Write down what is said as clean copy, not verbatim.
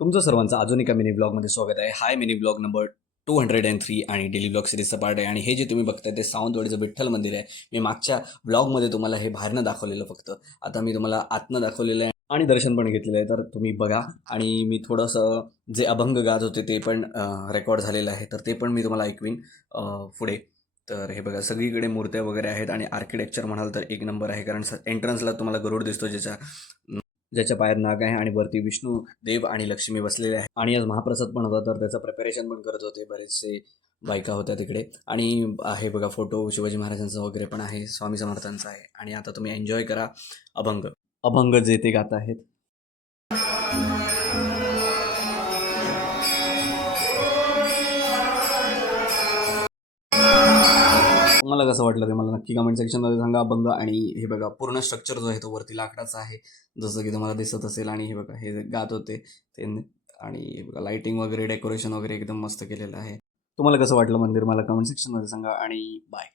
तुमचं सर्वांचं अजून एका मिनी ब्लॉगमध्ये स्वागत आहे. हाय मिनी ब्लॉग नंबर 203 आणि डेली ब्लॉग सिरीजचा पार्ट आहे. आणि हे जे तुम्ही बघताय ते सावंतवाडीचं विठ्ठल मंदिर आहे. मी मागच्या ब्लॉगमध्ये तुम्हाला हे बाहेरनं दाखवलेलं फक्त. आता मी तुम्हाला आतनं दाखवलेलं आहे आणि दर्शन पण घेतलेलं आहे. तर तुम्ही बघा. आणि मी थोडंसं जे अभंग गात होते ते पण रेकॉर्ड झालेलं आहे. तर ते पण मी तुम्हाला ऐकवीन पुढे. तर हे बघा, सगळीकडे मूर्त्या वगैरे आहेत आणि आर्किटेक्चर म्हणाल तर एक नंबर आहे. कारण एंट्रन्सला तुम्हाला गरुड दिसतो, ज्याच्या पायात नाग आहे आणि वरती विष्णू देव आणि लक्ष्मी बसलेले आहे. आणि आज महाप्रसाद पण होता, तर त्याचं प्रिपरेशन पण करत होते. बरेचसे बायका होत्या तिकडे. आणि आहे बघा, फोटो शिवाजी महाराजांचा वगैरे पण आहे, स्वामी समर्थांचा आहे. आणि आता तुम्ही एन्जॉय करा अभंग. अभंग जे ते गात आहेत. तुम्हाला कसं वाटलं ते मला नक्की कमेंट सेक्शनमध्ये सांगा. अभंग. आणि हे बघा, पूर्ण स्ट्रक्चर जो आहे तो वरती लाकडाचा आहे, जसं की तुम्हाला दिसत असेल. आणि हे बघा, हे गात होते ते. आणि हे बघा, लाइटिंग वगैरे, डेकोरेशन वगैरे एकदम मस्त केलेलं आहे. तुम्हाला कसं वाटलं मंदिर मला कमेंट सेक्शनमध्ये सांगा. आणि बाय.